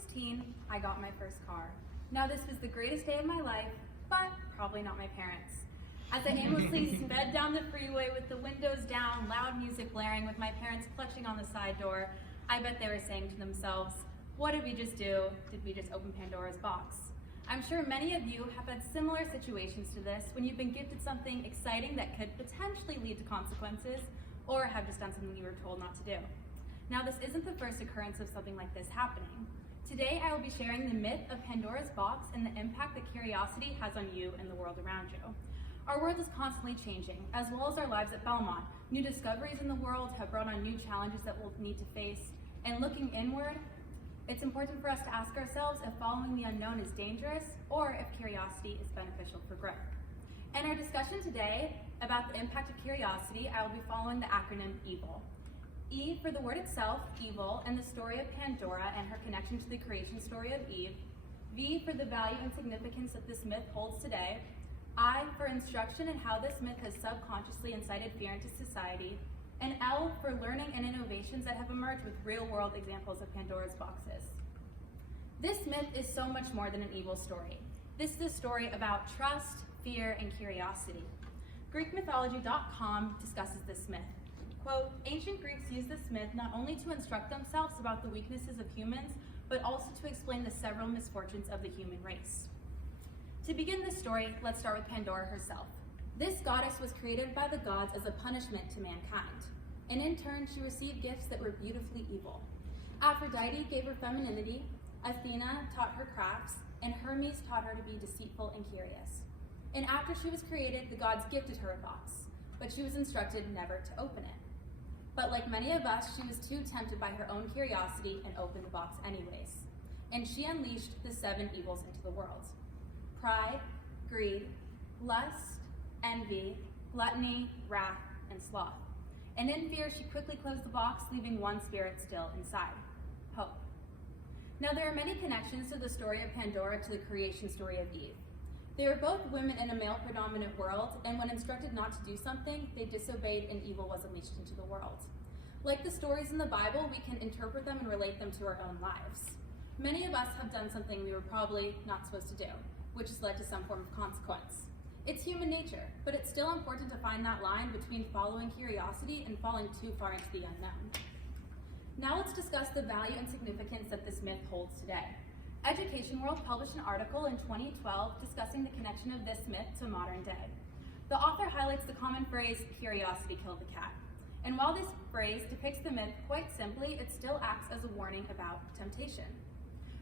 16, I got my first car. Now this was the greatest day of my life, but probably not my parents. As I aimlessly sped down the freeway with the windows down, loud music blaring with my parents clutching on the side door, I bet they were saying to themselves, what did we just do? Did we just open Pandora's box? I'm sure many of you have had similar situations to this when you've been gifted something exciting that could potentially lead to consequences, or have just done something you were told not to do. Now, this isn't the first occurrence of something like this happening. Today, I will be sharing the myth of Pandora's box and the impact that curiosity has on you and the world around you. Our world is constantly changing, as well as our lives at Belmont. New discoveries in the world have brought on new challenges that we'll need to face, and looking inward, it's important for us to ask ourselves if following the unknown is dangerous, or if curiosity is beneficial for growth. In our discussion today about the impact of curiosity, I will be following the acronym EVIL. E for the word itself, evil, and the story of Pandora and her connection to the creation story of Eve. V for the value and significance that this myth holds today. I for instruction in how this myth has subconsciously incited fear into society. And L for learning and innovations that have emerged with real-world examples of Pandora's boxes. This myth is so much more than an evil story. This is a story about trust, fear, and curiosity. GreekMythology.com discusses this myth. Quote, ancient Greeks used this myth not only to instruct themselves about the weaknesses of humans, but also to explain the several misfortunes of the human race. To begin this story, let's start with Pandora herself. This goddess was created by the gods as a punishment to mankind, and in turn, she received gifts that were beautifully evil. Aphrodite gave her femininity, Athena taught her crafts, and Hermes taught her to be deceitful and curious. And after she was created, the gods gifted her a box, but she was instructed never to open it. But like many of us, she was too tempted by her own curiosity and opened the box anyways. And she unleashed the 7 evils into the world: pride, greed, lust, envy, gluttony, wrath, and sloth. And in fear, she quickly closed the box, leaving one spirit still inside: hope. Now, there are many connections to the story of Pandora to the creation story of Eve. They were both women in a male-predominant world, and when instructed not to do something, they disobeyed and evil was unleashed into the world. Like the stories in the Bible, we can interpret them and relate them to our own lives. Many of us have done something we were probably not supposed to do, which has led to some form of consequence. It's human nature, but it's still important to find that line between following curiosity and falling too far into the unknown. Now let's discuss the value and significance that this myth holds today. Education World published an article in 2012 discussing the connection of this myth to modern day. The author highlights the common phrase, curiosity killed the cat. And while this phrase depicts the myth quite simply, it still acts as a warning about temptation.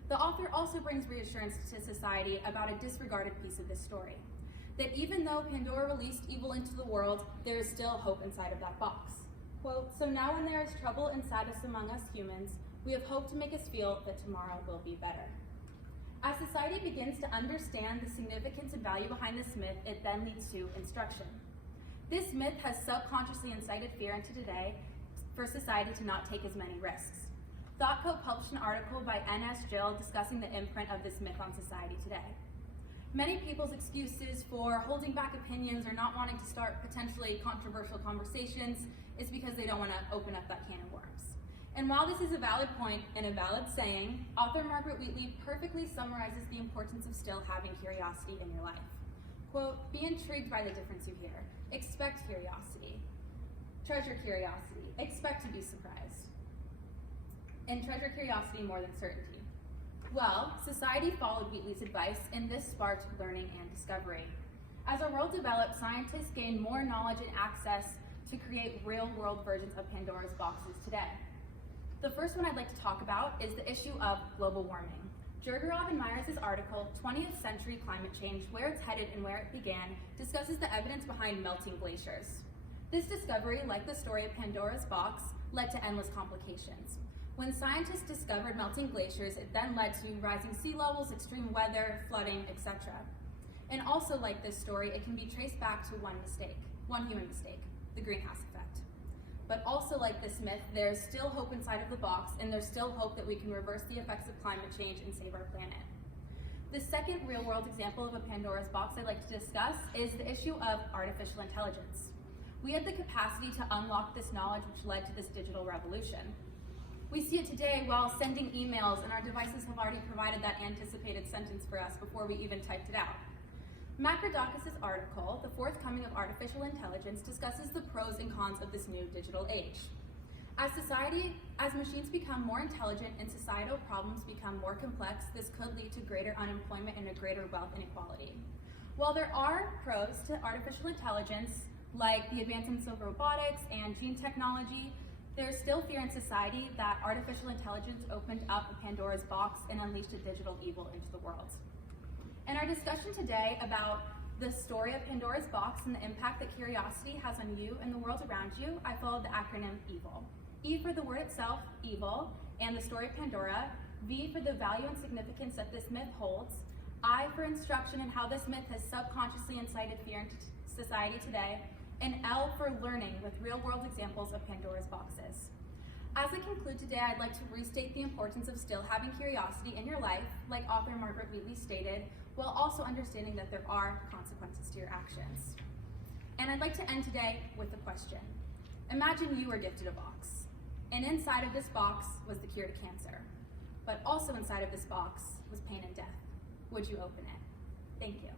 The author also brings reassurance to society about a disregarded piece of this story, that even though Pandora released evil into the world, there is still hope inside of that box. Quote, so now when there is trouble and sadness among us humans, we have hope to make us feel that tomorrow will be better. As society begins to understand the significance and value behind this myth, it then leads to instruction. This myth has subconsciously incited fear into today for society to not take as many risks. ThoughtCo published an article by N.S. Gill discussing the imprint of this myth on society today. Many people's excuses for holding back opinions or not wanting to start potentially controversial conversations is because they don't want to open up that can of worms. And while this is a valid point and a valid saying, author Margaret Wheatley perfectly summarizes the importance of still having curiosity in your life. Quote, be intrigued by the difference you hear. Expect curiosity. Treasure curiosity. Expect to be surprised. And treasure curiosity more than certainty. Well, society followed Wheatley's advice, and this sparked learning and discovery. As our world developed, scientists gained more knowledge and access to create real-world versions of Pandora's boxes today. The first one I'd like to talk about is the issue of global warming. Jurgarov and Myers' article, 20th Century Climate Change, Where It's Headed and Where It Began, discusses the evidence behind melting glaciers. This discovery, like the story of Pandora's box, led to endless complications. When scientists discovered melting glaciers, it then led to rising sea levels, extreme weather, flooding, etc. And also like this story, it can be traced back to one human mistake, the greenhouse effect. But also like this myth, there's still hope inside of the box, and there's still hope that we can reverse the effects of climate change and save our planet. The second real-world example of a Pandora's box I'd like to discuss is the issue of artificial intelligence. We had the capacity to unlock this knowledge which led to this digital revolution. We see it today while sending emails, and our devices have already provided that anticipated sentence for us before we even typed it out. Macrodakis' article, The Forthcoming of Artificial Intelligence, discusses the pros and cons of this new digital age. As machines become more intelligent and societal problems become more complex, this could lead to greater unemployment and a greater wealth inequality. While there are pros to artificial intelligence, like the advancements of robotics and gene technology, there's still fear in society that artificial intelligence opened up a Pandora's box and unleashed a digital evil into the world. In our discussion today about the story of Pandora's box and the impact that curiosity has on you and the world around you, I followed the acronym EVIL. E for the word itself, evil, and the story of Pandora. V for the value and significance that this myth holds. I for instruction and how this myth has subconsciously incited fear into society today. And L for learning with real-world examples of Pandora's boxes. As I conclude today, I'd like to restate the importance of still having curiosity in your life, like author Margaret Wheatley stated, while also understanding that there are consequences to your actions. And I'd like to end today with a question. Imagine you were gifted a box, and inside of this box was the cure to cancer, but also inside of this box was pain and death. Would you open it? Thank you.